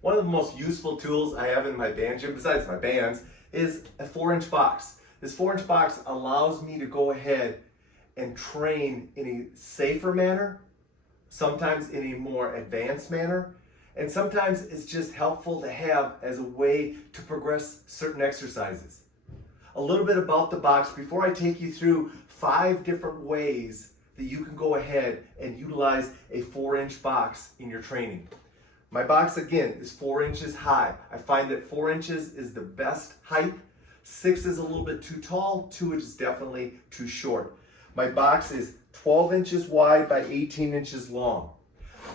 One of the most useful tools I have in my band gym, besides my bands, is a 4-inch box. This 4-inch box allows me to go ahead and train in a safer manner, sometimes in a more advanced manner, and sometimes it's just helpful to have as a way to progress certain exercises. A little bit about the box before I take you through 5 different ways that you can go ahead and utilize a 4-inch box in your training. My box, again, is 4 inches high. I find that 4 inches is the best height. 6 is a little bit too tall, 2 is definitely too short. My box is 12 inches wide by 18 inches long.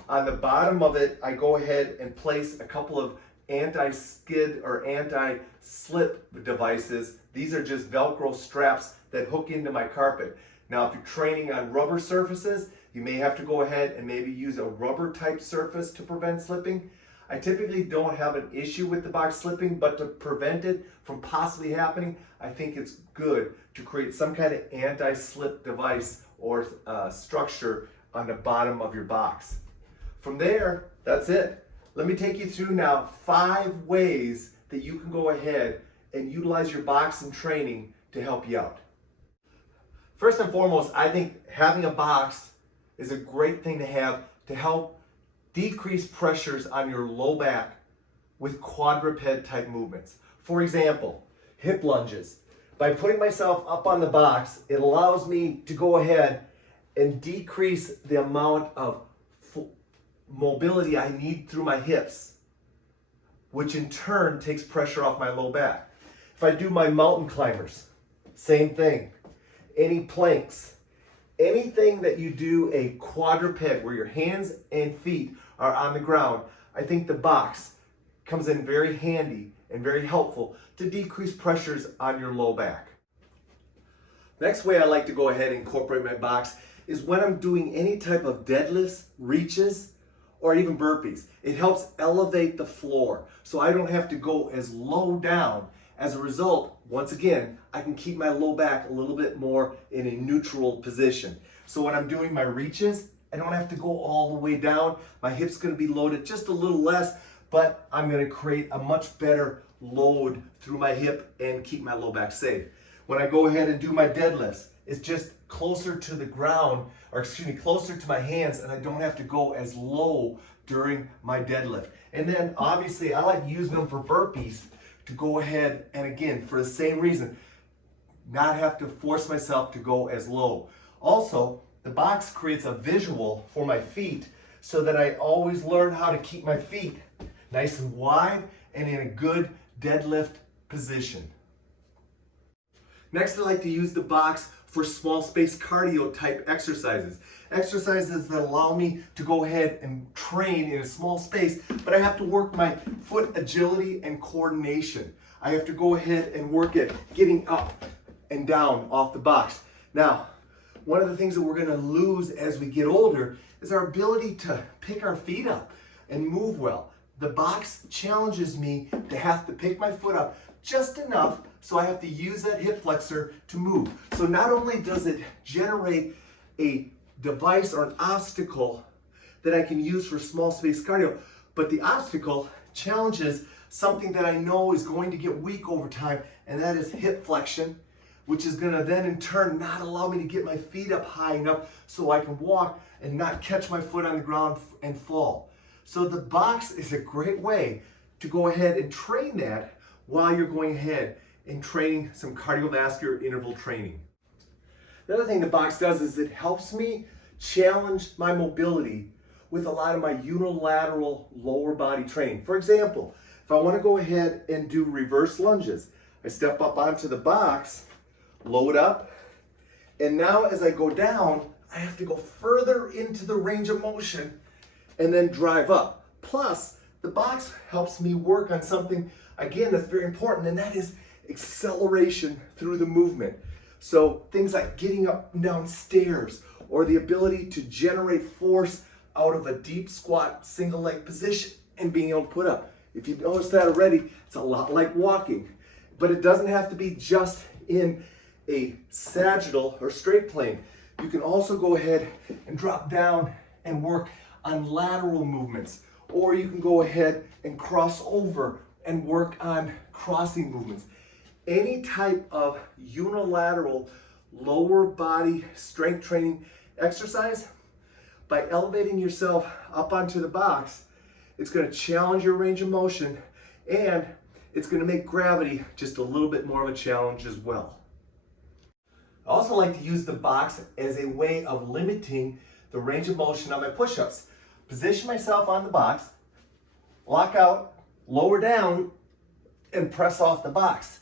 On the bottom of it, I go ahead and place a couple of anti-skid or anti-slip devices. These are just Velcro straps that hook into my carpet. Now, if you're training on rubber surfaces, you may have to go ahead and maybe use a rubber type surface to prevent slipping. I typically don't have an issue with the box slipping, but to prevent it from possibly happening, I think it's good to create some kind of anti-slip device or structure on the bottom of your box. From there, that's it. Let me take you through now 5 ways that you can go ahead and utilize your box in training to help you out. First and foremost, I think having a box is a great thing to have to help decrease pressures on your low back with quadruped type movements. For example, hip lunges. By putting myself up on the box, it allows me to go ahead and decrease the amount of mobility I need through my hips, which in turn takes pressure off my low back. If I do my mountain climbers, same thing. Any planks, anything that you do a quadruped where your hands and feet are on the ground, I think the box comes in very handy and very helpful to decrease pressures on your low back. Next way I like to go ahead and incorporate my box is when I'm doing any type of deadlifts, reaches, or even burpees. It helps elevate the floor so I don't have to go as low down. As a result, once again, I can keep my low back a little bit more in a neutral position. So when I'm doing my reaches, I don't have to go all the way down. My hip's gonna be loaded just a little less, but I'm gonna create a much better load through my hip and keep my low back safe. When I go ahead and do my deadlifts, it's just closer to the ground, or excuse me, closer to my hands, and I don't have to go as low during my deadlift. And then obviously I like using them for burpees to go ahead and, again, for the same reason, not have to force myself to go as low. Also, the box creates a visual for my feet so that I always learn how to keep my feet nice and wide and in a good deadlift position. Next, I like to use the box for small space cardio type exercises. Exercises that allow me to go ahead and train in a small space, but I have to work my foot agility and coordination. I have to go ahead and work at getting up and down off the box. Now, one of the things that we're gonna lose as we get older is our ability to pick our feet up and move well. The box challenges me to have to pick my foot up just enough so I have to use that hip flexor to move. So not only does it generate a device or an obstacle that I can use for small space cardio, but the obstacle challenges something that I know is going to get weak over time, and that is hip flexion, which is gonna then in turn not allow me to get my feet up high enough so I can walk and not catch my foot on the ground and fall. So the box is a great way to go ahead and train that while you're going ahead and training some cardiovascular interval training. The other thing the box does is it helps me challenge my mobility with a lot of my unilateral lower body training. For example, if I want to go ahead and do reverse lunges, I step up onto the box, load up, and now as I go down, I have to go further into the range of motion and then drive up. Plus, the box helps me work on something, again, that's very important, and that is acceleration through the movement. So things like getting up and down stairs, or the ability to generate force out of a deep squat single leg position and being able to put up. If you've noticed that already, it's a lot like walking, but it doesn't have to be just in a sagittal or straight plane. You can also go ahead and drop down and work on lateral movements, or you can go ahead and cross over and work on crossing movements. Any type of unilateral lower body strength training exercise, by elevating yourself up onto the box, it's going to challenge your range of motion, and it's going to make gravity just a little bit more of a challenge as well. I also like to use the box as a way of limiting the range of motion on my push-ups. Position myself on the box, lock out, lower down, and press off the box.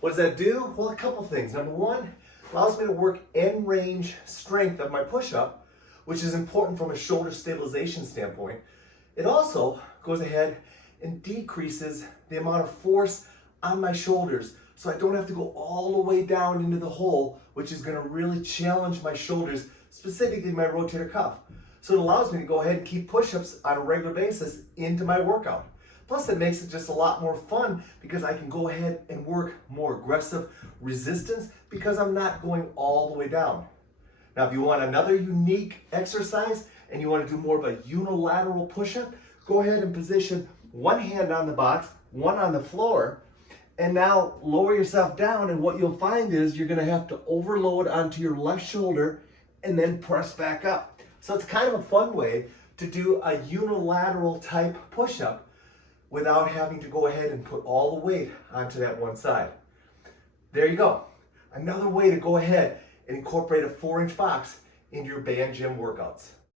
What does that do? Well, a couple things. Number one, allows me to work end range strength of my push-up, which is important from a shoulder stabilization standpoint. It also goes ahead and decreases the amount of force on my shoulders, so I don't have to go all the way down into the hole, which is going to really challenge my shoulders, specifically my rotator cuff. So it allows me to go ahead and keep push-ups on a regular basis into my workout. Plus, it makes it just a lot more fun because I can go ahead and work more aggressive resistance because I'm not going all the way down. Now, if you want another unique exercise and you want to do more of a unilateral push-up, go ahead and position one hand on the box, one on the floor, and now lower yourself down, and what you'll find is you're going to have to overload onto your left shoulder and then press back up. So it's kind of a fun way to do a unilateral type push-up without having to go ahead and put all the weight onto that one side. There you go. Another way to go ahead and incorporate a 4-inch box into your band gym workouts.